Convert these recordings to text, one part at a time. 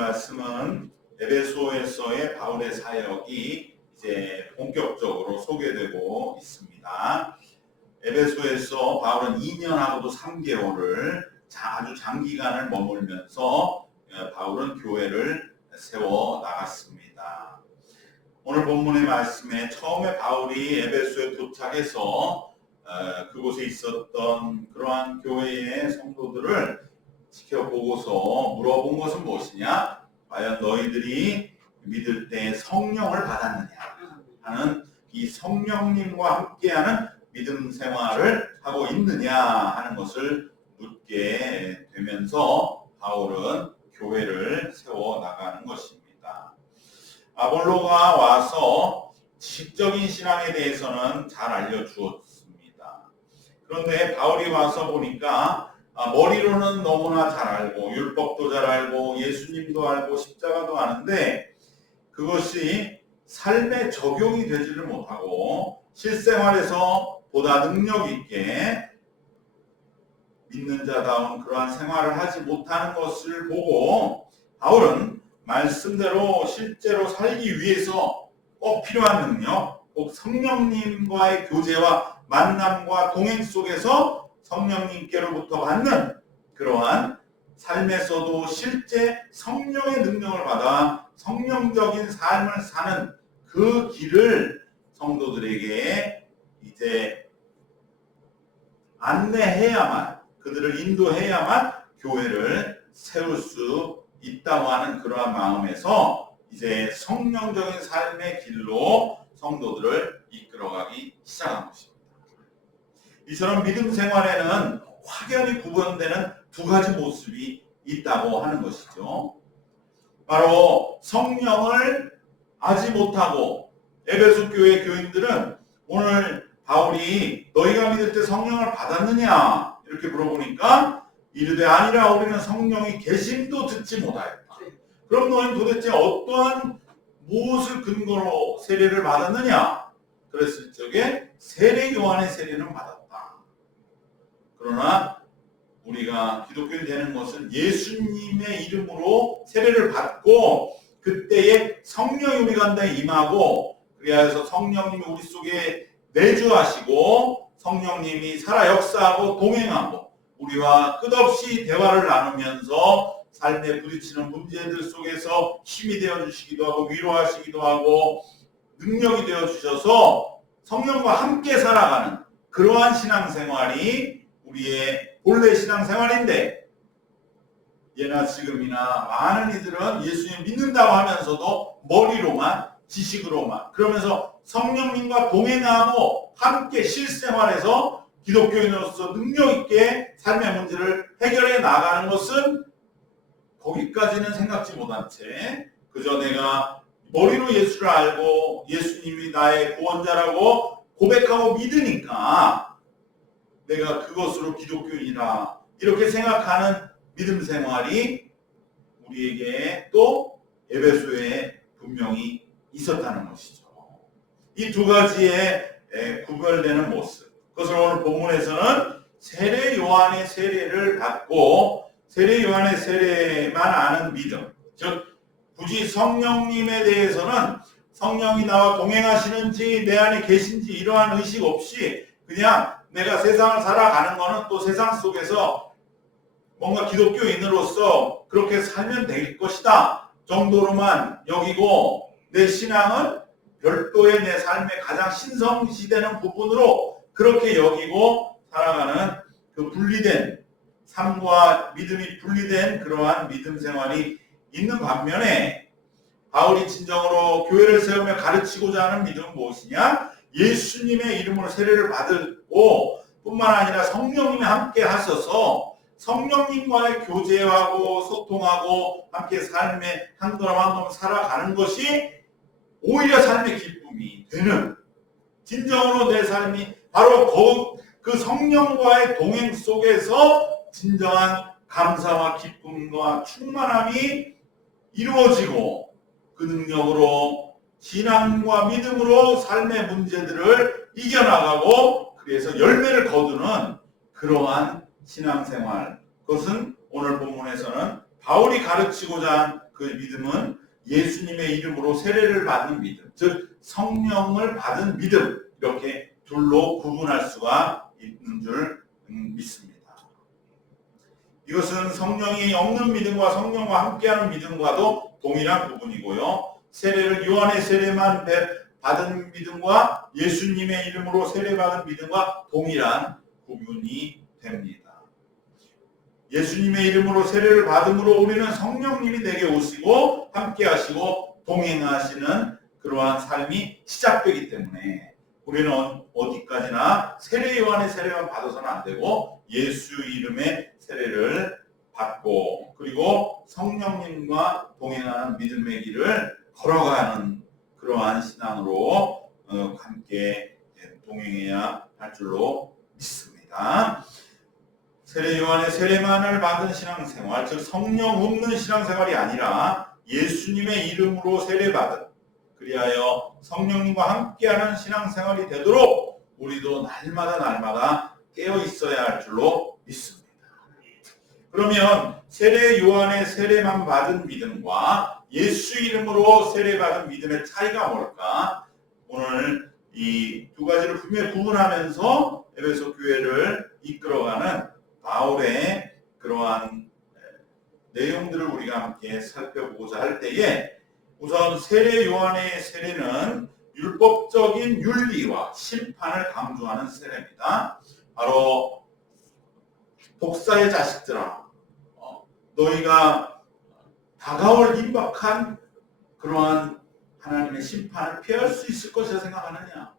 말씀은 에베소에서의 바울의 사역이 이제 본격적으로 소개되고 있습니다. 에베소에서 바울은 2년하고도 3개월을 아주 장기간을 머물면서 바울은 교회를 세워 나갔습니다. 오늘 본문의 말씀에 처음에 바울이 에베소에 도착해서 그곳에 있었던 그러한 교회의 성도들을 지켜보고서 물어본 것은 무엇이냐? 과연 너희들이 믿을 때 성령을 받았느냐 하는 이 성령님과 함께하는 믿음 생활을 하고 있느냐 하는 것을 묻게 되면서 바울은 교회를 세워 나가는 것입니다. 아볼로가 와서 지식적인 신앙에 대해서는 잘 알려주었습니다. 그런데 바울이 와서 보니까 머리로는 너무나 잘 알고 율법도 잘 알고 예수님도 알고 십자가도 아는데 그것이 삶에 적용이 되지를 못하고 실생활에서 보다 능력 있게 믿는 자다운 그러한 생활을 하지 못하는 것을 보고 바울은 말씀대로 실제로 살기 위해서 꼭 필요한 능력, 꼭 성령님과의 교제와 만남과 동행 속에서 성령님께로부터 받는 그러한 삶에서도 실제 성령의 능력을 받아 성령적인 삶을 사는 그 길을 성도들에게 이제 안내해야만, 그들을 인도해야만 교회를 세울 수 있다고 하는 그러한 마음에서 이제 성령적인 삶의 길로 성도들을 이끌어가기 시작한 것입니다. 이처럼 믿음 생활에는 확연히 구분되는 두 가지 모습이 있다고 하는 것이죠. 바로 성령을 아지 못하고 에베소 교회 교인들은 오늘 바울이 너희가 믿을 때 성령을 받았느냐 이렇게 물어보니까 이르되 아니라 우리는 성령이 계심도 듣지 못하였다. 그럼 너희는 도대체 어떠한 무엇을 근거로 세례를 받았느냐? 그랬을 적에 세례 요한의 세례는 받았다. 그러나 우리가 기독교인이 되는 것은 예수님의 이름으로 세례를 받고 그때에 성령이 우리 가운데 임하고 그래서 성령님이 우리 속에 내주하시고 성령님이 살아 역사하고 동행하고 우리와 끝없이 대화를 나누면서 삶에 부딪히는 문제들 속에서 힘이 되어주시기도 하고 위로하시기도 하고 능력이 되어주셔서 성령과 함께 살아가는 그러한 신앙생활이 우리의 본래 신앙생활인데 예나 지금이나 많은 이들은 예수님 믿는다고 하면서도 머리로만 지식으로만 그러면서 성령님과 동행하고 함께 실생활에서 기독교인으로서 능력 있게 삶의 문제를 해결해 나가는 것은 거기까지는 생각지 못한 채 그저 내가 머리로 예수를 알고 예수님이 나의 구원자라고 고백하고 믿으니까 내가 그것으로 기독교인이다 이렇게 생각하는 믿음 생활이 우리에게 또 에베소에 분명히 있었다는 것이죠. 이 두 가지의 구별되는 모습 그것을 오늘 본문에서는 세례 요한의 세례를 받고 세례 요한의 세례만 아는 믿음 즉 굳이 성령님에 대해서는 성령이 나와 동행하시는지 내 안에 계신지 이러한 의식 없이 그냥 내가 세상을 살아가는 거는 또 세상 속에서 뭔가 기독교인으로서 그렇게 살면 될 것이다 정도로만 여기고 내 신앙은 별도의 내 삶의 가장 신성시되는 부분으로 그렇게 여기고 살아가는 그 분리된 삶과 믿음이 분리된 그러한 믿음 생활이 있는 반면에 바울이 진정으로 교회를 세우며 가르치고자 하는 믿음은 무엇이냐? 예수님의 이름으로 세례를 받고 뿐만 아니라 성령님이 함께 하셔서 성령님과의 교제하고 소통하고 함께 삶의 한 걸음 한 걸음 살아가는 것이 오히려 삶의 기쁨이 되는 진정으로 내 삶이 바로 그 성령과의 동행 속에서 진정한 감사와 기쁨과 충만함이 이루어지고 그 능력으로 신앙과 믿음으로 삶의 문제들을 이겨나가고 그래서 열매를 거두는 그러한 신앙생활 그것은 오늘 본문에서는 바울이 가르치고자 한 그 믿음은 예수님의 이름으로 세례를 받는 믿음, 즉 성령을 받은 믿음, 이렇게 둘로 구분할 수가 있는 줄 믿습니다. 이것은 성령이 없는 믿음과 성령과 함께하는 믿음과도 동일한 부분이고요. 세례를 요한의 세례만 받은 믿음과 예수님의 이름으로 세례받은 믿음과 동일한 구분이 됩니다. 예수님의 이름으로 세례를 받음으로 우리는 성령님이 내게 오시고 함께 하시고 동행하시는 그러한 삶이 시작되기 때문에 우리는 어디까지나 세례 요한의 세례만 받아서는 안 되고 예수 이름의 세례를 받고 그리고 성령님과 동행하는 믿음의 길을 걸어가는 그러한 신앙으로 함께 동행해야 할 줄로 믿습니다. 세례 요한의 세례만을 받은 신앙생활, 즉 성령 없는 신앙생활이 아니라 예수님의 이름으로 세례받은, 그리하여 성령님과 함께하는 신앙생활이 되도록 우리도 날마다 깨어 있어야 할 줄로 믿습니다. 그러면 세례 요한의 세례만 받은 믿음과 예수 이름으로 세례받은 믿음의 차이가 뭘까? 오늘 이 두 가지를 분명히 구분하면서 에베소 교회를 이끌어가는 바울의 그러한 내용들을 우리가 함께 살펴보고자 할 때에 우선 세례 요한의 세례는 율법적인 윤리와 심판을 강조하는 세례입니다. 바로 독사의 자식들아, 너희가 다가올 임박한 그러한 하나님의 심판을 피할 수 있을 것이라 생각하느냐?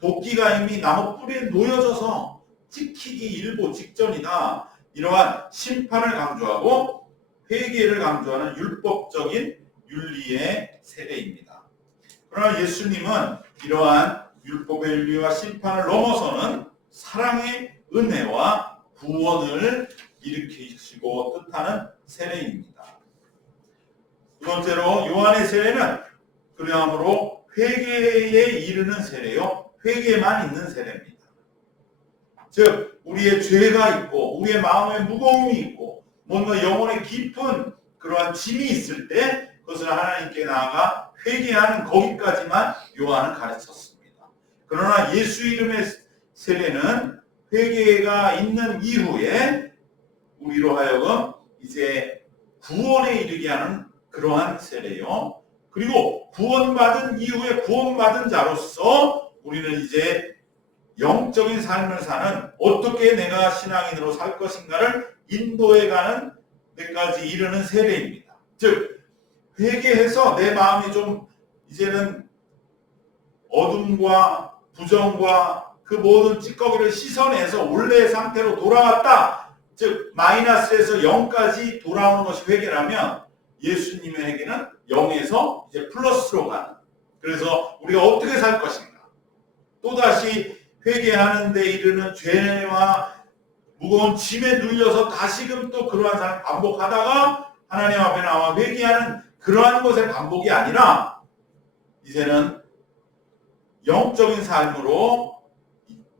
도끼가 이미 나무 뿌리에 놓여져서 찍히기 일보 직전이다. 이러한 심판을 강조하고 회개를 강조하는 율법적인 윤리의 세례입니다. 그러나 예수님은 이러한 율법의 윤리와 심판을 넘어서는 사랑의 은혜와 구원을 일으키시고 뜻하는 세례입니다. 두 번째로 요한의 세례는 그러므로 회개에 이르는 세례요. 회개만 있는 세례입니다. 즉 우리의 죄가 있고 우리의 마음에 무거움이 있고 뭔가 영혼에 깊은 그러한 짐이 있을 때 그것을 하나님께 나아가 회개하는 거기까지만 요한은 가르쳤습니다. 그러나 예수 이름의 세례는 회개가 있는 이후에 우리로 하여금 이제 구원에 이르게 하는 그러한 세례요. 그리고 구원받은 이후에 구원받은 자로서 우리는 이제 영적인 삶을 사는 어떻게 내가 신앙인으로 살 것인가를 인도해가는 데까지 이르는 세례입니다. 즉 회개해서 내 마음이 좀 이제는 어둠과 부정과 그 모든 찌꺼기를 씻어내서 원래의 상태로 돌아왔다. 즉 마이너스에서 0까지 돌아오는 것이 회개라면 예수님의 회개는 0에서 이제 플러스로 가는. 그래서 우리가 어떻게 살 것인가? 또다시 회개하는 데 이르는 죄와 무거운 짐에 눌려서 다시금 또 그러한 삶을 반복하다가 하나님 앞에 나와 회개하는 그러한 것의 반복이 아니라 이제는 영적인 삶으로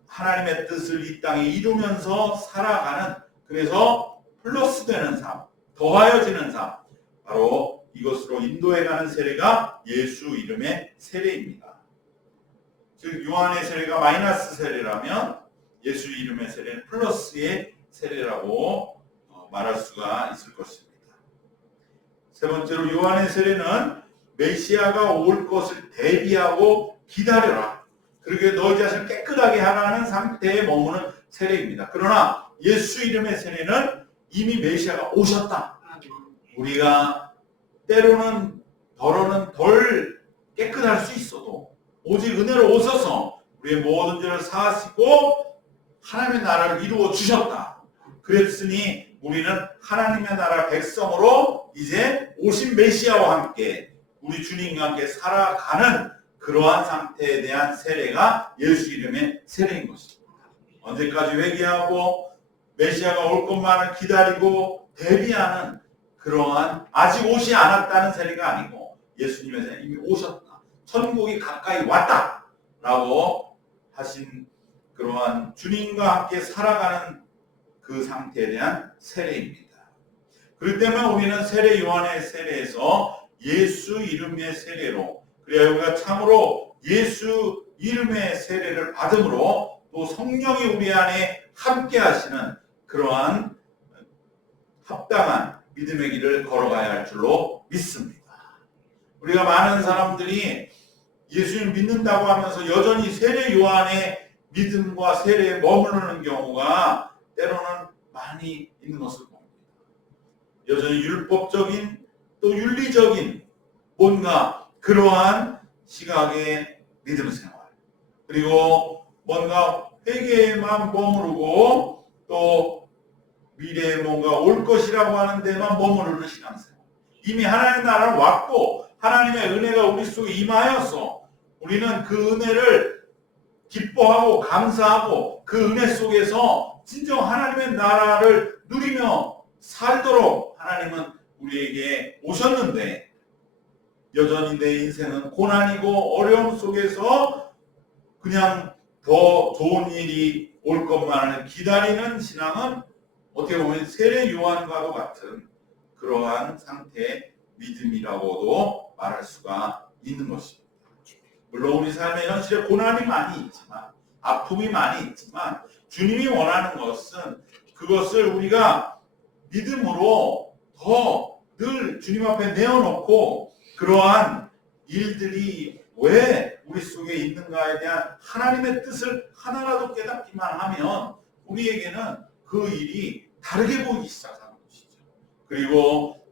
하나님의 뜻을 이 땅에 이루면서 살아가는, 그래서 플러스 되는 삶, 더하여지는 삶, 바로 이것으로 인도해가는 세례가 예수 이름의 세례입니다. 즉 요한의 세례가 마이너스 세례라면 예수 이름의 세례는 플러스의 세례라고 말할 수가 있을 것입니다. 세 번째로 요한의 세례는 메시아가 올 것을 대비하고 기다려라. 그렇게 너희 자신을 깨끗하게 하라는 상태에 머무는 세례입니다. 그러나 예수 이름의 세례는 이미 메시아가 오셨다. 우리가 때로는 덜어는 덜 깨끗할 수 있어도 오직 은혜로 오셔서 우리의 모든 죄를 사하시고 하나님의 나라를 이루어 주셨다. 그랬으니 우리는 하나님의 나라 백성으로 이제 오신 메시아와 함께 우리 주님과 함께 살아가는 그러한 상태에 대한 세례가 예수 이름의 세례인 것입니다. 언제까지 회개하고 메시아가 올 것만을 기다리고 대비하는 그러한 아직 오지 않았다는 세례가 아니고 예수님의 세례는 이미 오셨다. 천국이 가까이 왔다 라고 하신 그러한 주님과 함께 살아가는 그 상태에 대한 세례입니다. 그렇기 때문에 우리는 세례 요한의 세례에서 예수 이름의 세례로, 그래야 우리가 참으로 예수 이름의 세례를 받음으로 또 성령이 우리 안에 함께 하시는 그러한 합당한 믿음의 길을 걸어가야 할 줄로 믿습니다. 우리가 많은 사람들이 예수님 믿는다고 하면서 여전히 세례 요한의 믿음과 세례에 머무르는 경우가 때로는 많이 있는 것을 봅니다. 여전히 율법적인 또 윤리적인 뭔가 그러한 시각의 믿음 생활, 그리고 뭔가 회개에만 머무르고 또 미래에 뭔가 올 것이라고 하는 데만 머무르는 신앙생활. 이미 하나님의 나라는 왔고 하나님의 은혜가 우리 속에 임하여서 우리는 그 은혜를 기뻐하고 감사하고 그 은혜 속에서 진정 하나님의 나라를 누리며 살도록 하나님은 우리에게 오셨는데, 여전히 내 인생은 고난이고 어려움 속에서 그냥 더 좋은 일이 올 것만을 기다리는 신앙은 어떻게 보면 세례 요한과도 같은 그러한 상태의 믿음이라고도 말할 수가 있는 것입니다. 물론 우리 삶의 현실에 고난이 많이 있지만, 아픔이 많이 있지만, 주님이 원하는 것은 그것을 우리가 믿음으로 더 늘 주님 앞에 내어놓고 그러한 일들이 왜 우리 속에 있는가에 대한 하나님의 뜻을 하나라도 깨닫기만 하면 우리에게는 그 일이 다르게 보이기 시작하는 것이죠. 그리고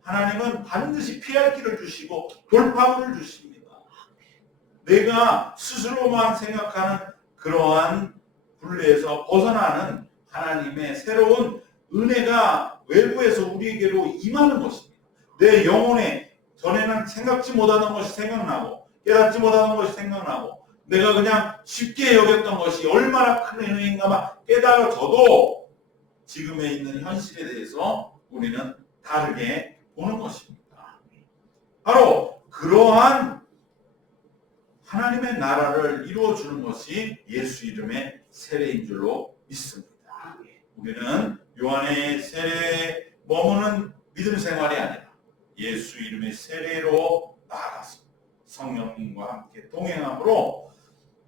하나님은 반드시 피할 길을 주시고 돌파구를 주십니다. 내가 스스로만 생각하는 그러한 굴레에서 벗어나는 하나님의 새로운 은혜가 외부에서 우리에게로 임하는 것입니다. 내 영혼에 전에는 생각지 못하던 것이 생각나고 깨닫지 못하던 것이 생각나고 내가 그냥 쉽게 여겼던 것이 얼마나 큰 은혜인가 깨달아져도 지금에 있는 현실에 대해서 우리는 다르게 보는 것입니다. 바로 그러한 하나님의 나라를 이루어주는 것이 예수 이름의 세례인 줄로 믿습니다. 우리는 요한의 세례에 머무는 믿음 생활이 아니라 예수 이름의 세례로 나아가서 성령님과 함께 동행함으로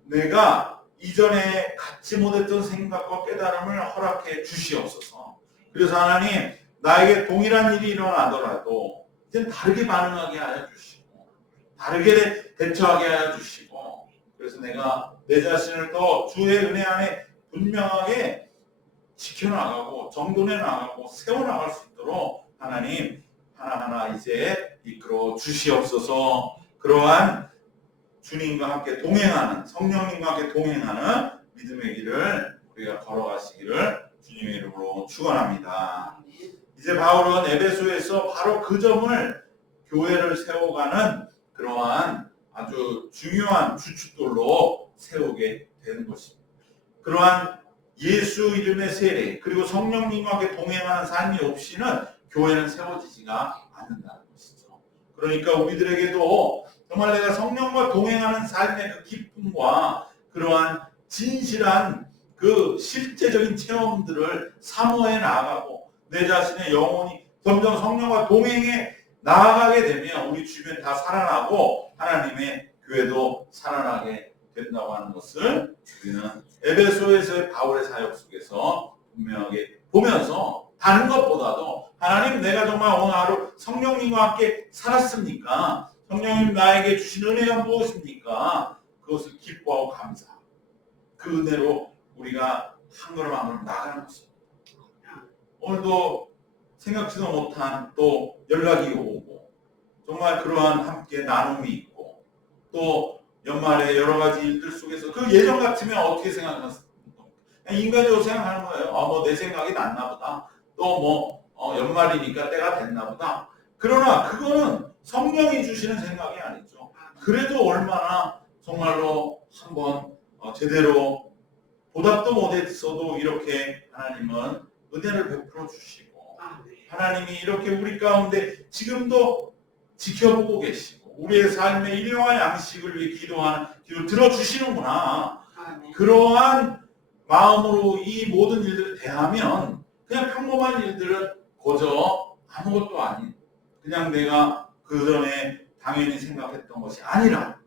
내가 이전에 갖지 못했던 생각과 깨달음을 허락해 주시옵소서. 그래서 하나님, 나에게 동일한 일이 일어나더라도 이제 다르게 반응하게 하여 주시고 다르게 대처하게 하여 주시고, 그래서 내가 내 자신을 더 주의 은혜 안에 분명하게 지켜나가고 정돈해 나가고 세워나갈 수 있도록 하나님 하나하나 이제 이끌어 주시옵소서. 그러한 주님과 함께 동행하는, 성령님과 함께 동행하는 믿음의 길을 우리가 걸어가시기를 주님의 이름으로 축원합니다. 이제 바울은 에베소에서 바로 그 점을 교회를 세워가는 그러한 아주 중요한 주춧돌로 세우게 되는 것입니다. 그러한 예수 이름의 세례 그리고 성령님과 함께 동행하는 삶이 없이는 교회는 세워지지가 않는다는 것이죠. 그러니까 우리들에게도 정말 내가 성령과 동행하는 삶의 그 기쁨과 그러한 진실한 그 실제적인 체험들을 사모해 나아가고 내 자신의 영혼이 점점 성령과 동행해 나아가게 되면 우리 주변 다 살아나고 하나님의 교회도 살아나게 된다고 하는 것을 우리는 에베소에서의 바울의 사역 속에서 분명하게 보면서, 다른 것보다도 하나님, 내가 정말 오늘 하루 성령님과 함께 살았습니까? 성령님 나에게 주신 은혜가 무엇입니까? 그것을 기뻐하고 감사하고 그 은혜로 우리가 한 걸음 한 걸음 나가는 것입니다. 오늘도 생각지도 못한 또 연락이 오고 정말 그러한 함께 나눔이 있고 또 연말에 여러 가지 일들 속에서 그 예전 같으면 어떻게 생각하습니까? 인간적으로 생각하는 거예요. 뭐 내 생각이 났나 보다. 또 연말이니까 때가 됐나 보다. 그러나 그거는 성령이 주시는 생각이 아니죠. 그래도 얼마나 정말로 한번 제대로 보답도 못했어도 이렇게 하나님은 은혜를 베풀어 주시고 하나님이 이렇게 우리 가운데 지금도 지켜보고 계시고 우리의 삶의 일용할 양식을 위해 기도하는 기도 들어주시는구나. 그러한 마음으로 이 모든 일들을 대하면 그냥 평범한 일들은 거저 아무것도 아닌 그냥 내가 그전에 당연히 생각했던 것이 아니라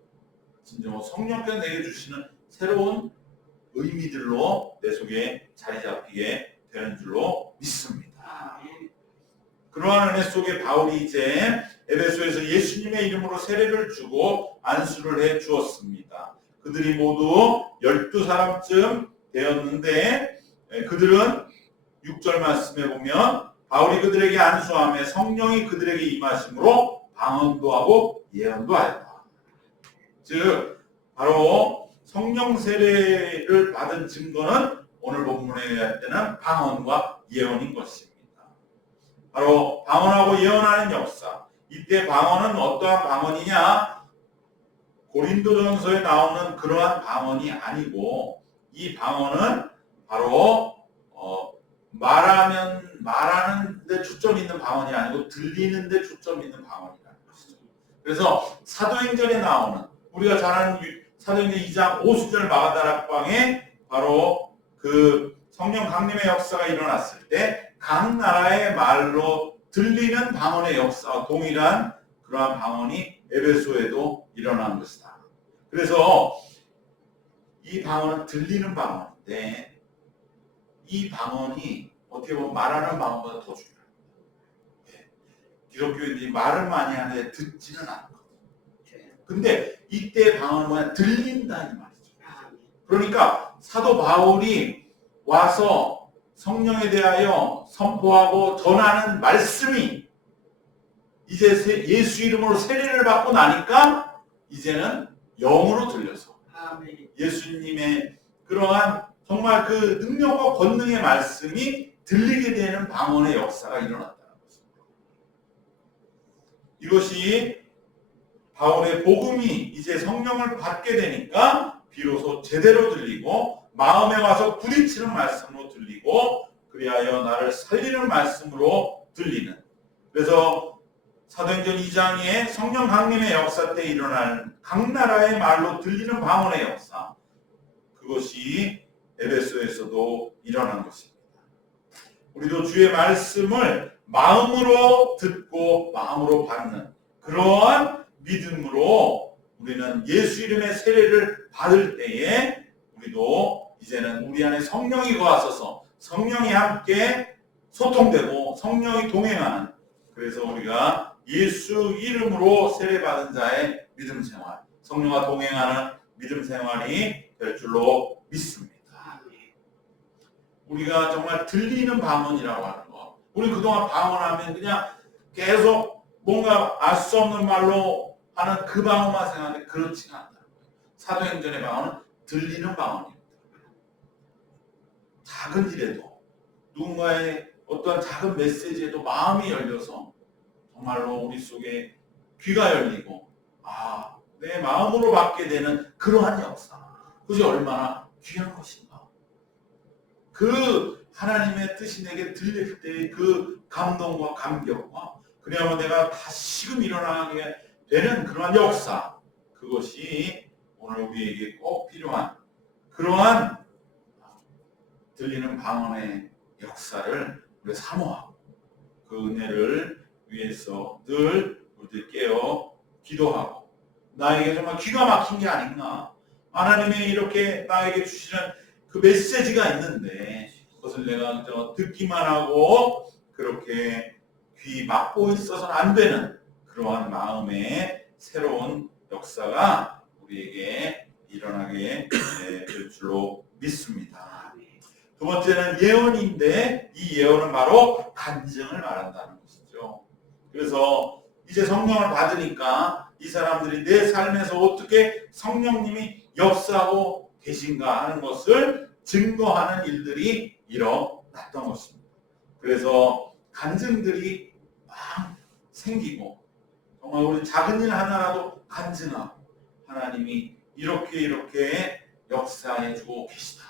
진정 성령께서 내게 주시는 새로운 의미들로 내 속에 자리 잡히게 되는 줄로 믿습니다. 그러한 은혜 속에 바울이 이제 에베소에서 예수님의 이름으로 세례를 주고 안수를 해 주었습니다. 그들이 모두 12사람쯤 되었는데 그들은 6절 말씀에 보면 바울이 그들에게 안수하며 성령이 그들에게 임하심으로 방언도 하고 예언도 하였다. 즉 바로 성령 세례를 받은 증거는 오늘 본문에 의할 때는 방언과 예언인 것입니다. 바로 방언하고 예언하는 역사. 이때 방언은 어떠한 방언이냐? 고린도전서에 나오는 그러한 방언이 아니고 이 방언은 바로 말하는 데 초점 있는 방언이 아니고 들리는 데 초점 있는 방언이라는 것이죠. 그래서 사도행전에 나오는 우리가 잘 아는 사도행전 2장 5수절 마가다락방에 바로 그 성령 강림의 역사가 일어났을 때 각 나라의 말로 들리는 방언의 역사와 동일한 그러한 방언이 에베소에도 일어난 것이다. 그래서 이 방언은 들리는 방언인데 이 방언이 어떻게 보면 말하는 방언보다 더 중요합니다. 기독교인들이 말은 많이 하는데 듣지는 않거든요. 근데 이때 방언은 뭐냐? 들린다 이 말이죠. 그러니까 사도 바울이 와서 성령에 대하여 선포하고 전하는 말씀이 이제 예수 이름으로 세례를 받고 나니까 이제는 영으로 들려서 예수님의 그러한 정말 그 능력과 권능의 말씀이 들리게 되는 방언의 역사가 일어났다는 것입니다. 이것이 바울의 복음이 이제 성령을 받게 되니까 비로소 제대로 들리고 마음에 와서 부딪히는 말씀으로 들리고 그리하여 나를 살리는 말씀으로 들리는. 그래서 사도행전 2장에 성령 강림의 역사 때 일어난 각 나라의 말로 들리는 방언의 역사, 그것이 에베소에서도 일어난 것입니다. 우리도 주의 말씀을 마음으로 듣고 마음으로 받는 그러한 믿음으로 우리는 예수 이름의 세례를 받을 때에 우리도 이제는 우리 안에 성령이 거하셔서 성령이 함께 소통되고 성령이 동행하는, 그래서 우리가 예수 이름으로 세례받은 자의 믿음 생활, 성령과 동행하는 믿음 생활이 될 줄로 믿습니다. 우리가 정말 들리는 방언이라고 하는 거, 우리 그동안 방언하면 그냥 계속 뭔가 알 수 없는 말로 하는 그 방언만 생각하는데 그렇지가 않다는 거예요. 사도행전의 방언은 들리는 방언입니다. 작은 일에도 누군가의 어떠한 작은 메시지에도 마음이 열려서 정말로 우리 속에 귀가 열리고 내 마음으로 받게 되는 그러한 역사, 그것이 얼마나 귀한 것인가. 그 하나님의 뜻이 내게 들릴 때의 그 감동과 감격과 그래야만 내가 다시금 일어나게 되는 그러한 역사, 그것이 오늘 우리에게 꼭 필요한 그러한 들리는 방언의 역사를 우리 사모하고 그 은혜를 위해서 늘 우리들 깨어 기도하고, 나에게 정말 기가 막힌 게 아닌가, 하나님의 이렇게 나에게 주시는 그 메시지가 있는데 그것을 내가 그저 듣기만 하고 그렇게 귀 막고 있어서는 안 되는 그러한 마음의 새로운 역사가 우리에게 일어나게 될 줄로 믿습니다. 두 번째는 예언인데 이 예언은 바로 간증을 말한다는 것이죠. 그래서 이제 성령을 받으니까 이 사람들이 내 삶에서 어떻게 성령님이 역사하고 계신가 하는 것을 증거하는 일들이 일어났던 것입니다. 그래서 간증들이 막 생기고 정말 우리 작은 일 하나라도 간증하고 하나님이 이렇게 역사해 주고 계시다.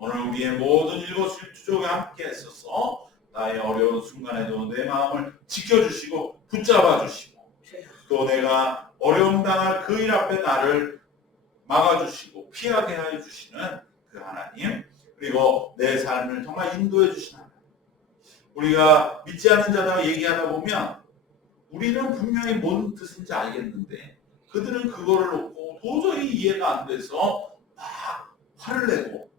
오늘 우리의 모든 일거수일투족에 함께 했어서 나의 어려운 순간에도 내 마음을 지켜주시고 붙잡아 주시고 또 내가 어려움 당할 그 일 앞에 나를 막아주시고 피하게 해주시는 그 하나님, 그리고 내 삶을 정말 인도해 주시는 하나님, 우리가 믿지 않는 자들과 얘기하다 보면 우리는 분명히 뭔 뜻인지 알겠는데 그들은 그거를 놓고 도저히 이해가 안 돼서 막 화를 내고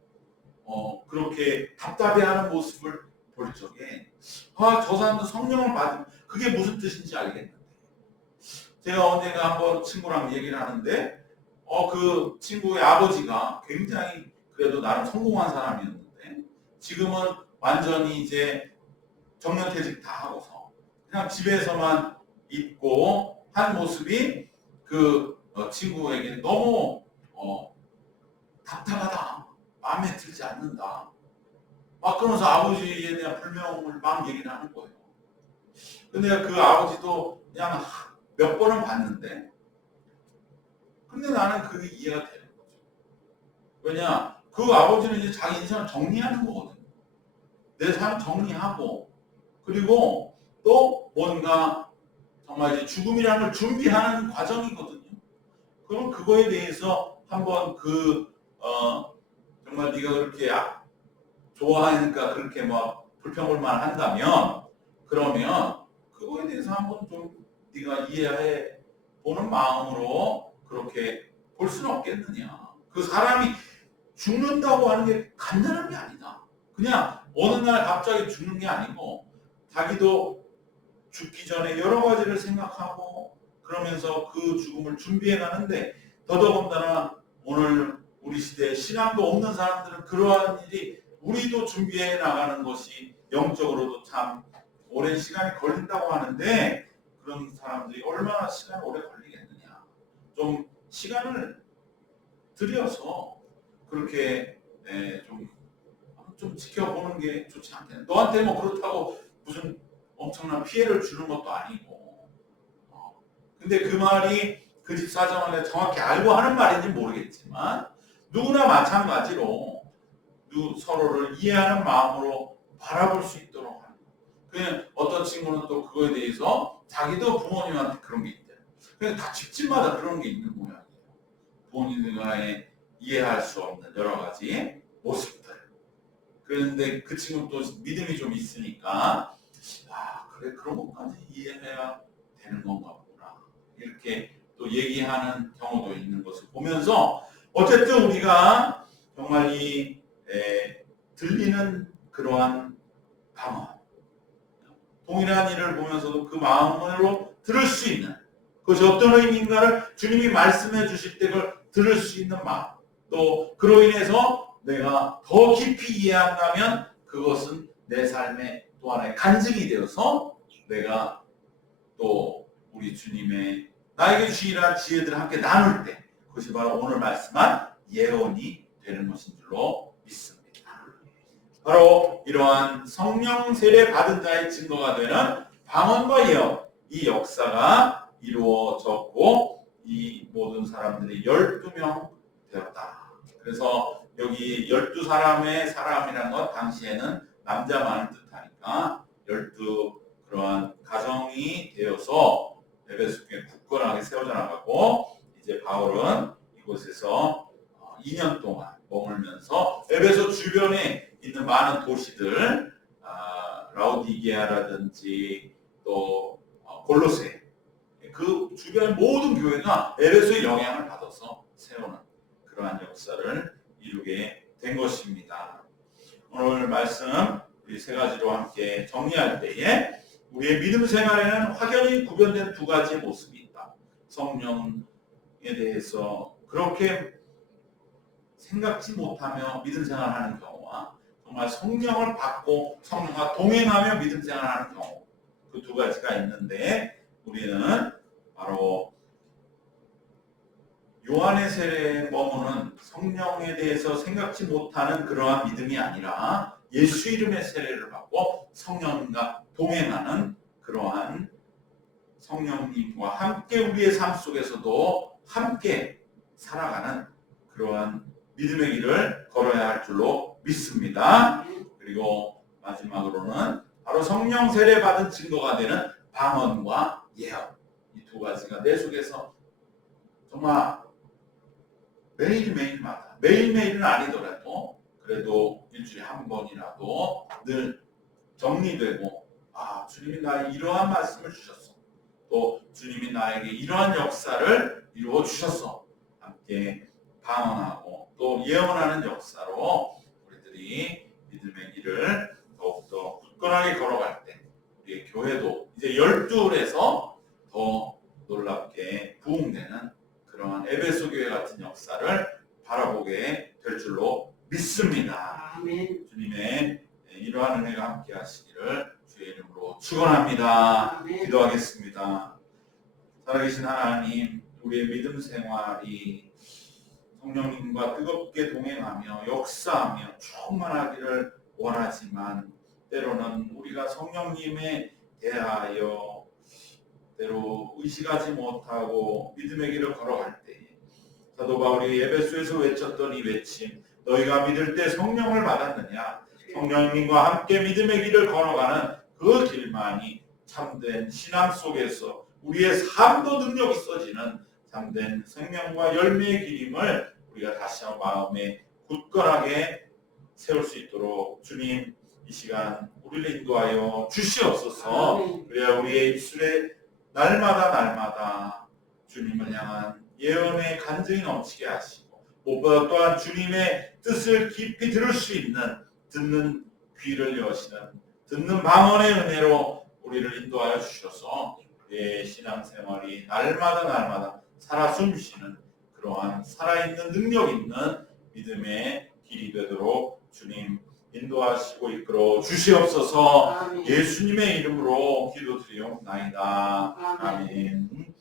그렇게 답답해하는 모습을 볼 적에 저 사람도 성령을 받으면 그게 무슨 뜻인지 알겠는데 제가 언젠가 한번 친구랑 얘기를 하는데 그 친구의 아버지가 굉장히 그래도 나름 성공한 사람이었는데 지금은 완전히 이제 정년퇴직 다 하고서 그냥 집에서만 있고 한 모습이 그 친구에게 너무 답답하다, 마음에 들지 않는다. 막 그러면서 아버지에 대한 불명을 막 얘기를 하는 거예요. 근데 그 아버지도 그냥 몇 번은 봤는데 근데 나는 그게 이해가 되는 거죠. 왜냐? 그 아버지는 이제 자기 인생을 정리하는 거거든요. 내 삶 정리하고 그리고 또 뭔가 정말 이제 죽음이라는 걸 준비하는 과정이거든요. 그럼 그거에 대해서 한번 정말 네가 그렇게 좋아하니까 그렇게 막 불평불만 한다면 그러면 그거에 대해서 한번 좀 네가 이해해 보는 마음으로 그렇게 볼 수는 없겠느냐. 그 사람이 죽는다고 하는 게 간단한 게 아니다. 그냥 어느 날 갑자기 죽는 게 아니고 자기도 죽기 전에 여러 가지를 생각하고 그러면서 그 죽음을 준비해 가는데 더더군다나 오늘 우리 시대에 신앙도 없는 사람들은 그러한 일이 우리도 준비해 나가는 것이 영적으로도 참 오랜 시간이 걸린다고 하는데 그런 사람들이 얼마나 시간이 오래 걸리겠느냐. 좀 시간을 들여서 그렇게 좀 지켜보는 게 좋지 않겠냐. 너한테 뭐 그렇다고 무슨 엄청난 피해를 주는 것도 아니고 근데 그 말이 그 집 사정을 정확히 알고 하는 말인지 모르겠지만 누구나 마찬가지로 서로를 이해하는 마음으로 바라볼 수 있도록 하는 거예요. 어떤 친구는 또 그거에 대해서 자기도 부모님한테 그런 게 있대요. 그냥 다 집집마다 그런 게 있는 모양이에요. 부모님과의 이해할 수 없는 여러 가지 모습들. 그런데 그 친구는 또 믿음이 좀 있으니까 그래 그런 것까지 이해해야 되는 건가 보구나. 이렇게 또 얘기하는 경우도 있는 것을 보면서 어쨌든 우리가 정말 이 들리는 그러한 방언 동일한 일을 보면서도 그 마음으로 들을 수 있는 그것이 어떤 의미인가를 주님이 말씀해 주실 때 그걸 들을 수 있는 마음 또 그로 인해서 내가 더 깊이 이해한다면 그것은 내 삶의 또 하나의 간증이 되어서 내가 또 우리 주님의 나에게 주시리라 지혜들을 함께 나눌 때 그것이 바로 오늘 말씀한 예언이 되는 것인 줄로 믿습니다. 바로 이러한 성령 세례 받은 자의 증거가 되는 방언과 예언 이 역사가 이루어졌고 이 모든 사람들이 12명 되었다. 그래서 여기 12사람의 사람이라는 건 당시에는 남자만을 뜻하니까 12 그러한 가정이 되어서 에베소 교회 굳건하게 세워져 나가고 이제 바울은 이곳에서 2년 동안 머물면서 에베소 주변에 있는 많은 도시들 라우디게아라든지 또 골로새 그 주변 모든 교회가 에베소의 영향을 받아서 세우는 그러한 역사를 이루게 된 것입니다. 오늘 말씀 우리 세 가지로 함께 정리할 때에 우리의 믿음 생활에는 확연히 구별된 두 가지의 모습이 있다. 성령에 대해서 그렇게 생각지 못하며 믿음 생활하는 경우와 정말 성령을 받고 성령과 동행하며 믿음 생활하는 경우 그 두 가지가 있는데 우리는 바로 요한의 세례에 머무는 성령에 대해서 생각지 못하는 그러한 믿음이 아니라 예수 이름의 세례를 받고 성령과 동행하는 그러한 성령님과 함께 우리의 삶 속에서도 함께 살아가는 그러한 믿음의 길을 걸어야 할 줄로 믿습니다. 그리고 마지막으로는 바로 성령 세례 받은 증거가 되는 방언과 예언 이 두 가지가 내 속에서 정말 매일매일마다 매일매일은 아니더라도 그래도 일주일에 한 번이라도 늘 정리되고 주님이 나에게 이러한 말씀을 주셨어. 또 주님이 나에게 이러한 역사를 이루어 주셨어. 함께 방언하고 또 예언하는 역사로 우리들이 믿음의 길을 더욱더 굳건하게 걸어갈 때 우리의 교회도 이제 12에서 더 놀랍게 부흥되는 그러한 에베소 교회 같은 역사를 바라보게 될 줄로 믿습니다. 아멘. 주님의 이러한 은혜가 함께 하시기를 주의 이름으로 축원합니다. 아멘. 기도하겠습니다. 살아계신 하나님, 우리의 믿음 생활이 성령님과 뜨겁게 동행하며 역사하며 충만하기를 원하지만 때로는 우리가 성령님에 대하여 때로 의식하지 못하고 믿음의 길을 걸어갈 때 사도 바울이 에베소에서 외쳤던 이 외침, 너희가 믿을 때 성령을 받았느냐? 성령님과 함께 믿음의 길을 걸어가는 그 길만이 참된 신앙 속에서 우리의 삶도 능력 있어지는 참된 생명과 열매의 길임을 우리가 다시 한번 마음에 굳건하게 세울 수 있도록 주님 이 시간 우리를 인도하여 주시옵소서. 그래야 우리의 입술에 날마다 주님을 향한 예언의 간증이 넘치게 하시고 무엇보다 또한 주님의 뜻을 깊이 들을 수 있는 듣는 귀를 여시는 듣는 방언의 은혜로 우리를 인도하여 주셔서 우리의 신앙생활이 날마다 살아 숨쉬는 그러한 살아있는 능력 있는 믿음의 길이 되도록 주님 인도하시고 이끌어 주시옵소서. 아멘. 예수님의 이름으로 기도드리옵나이다. 아멘. 아멘.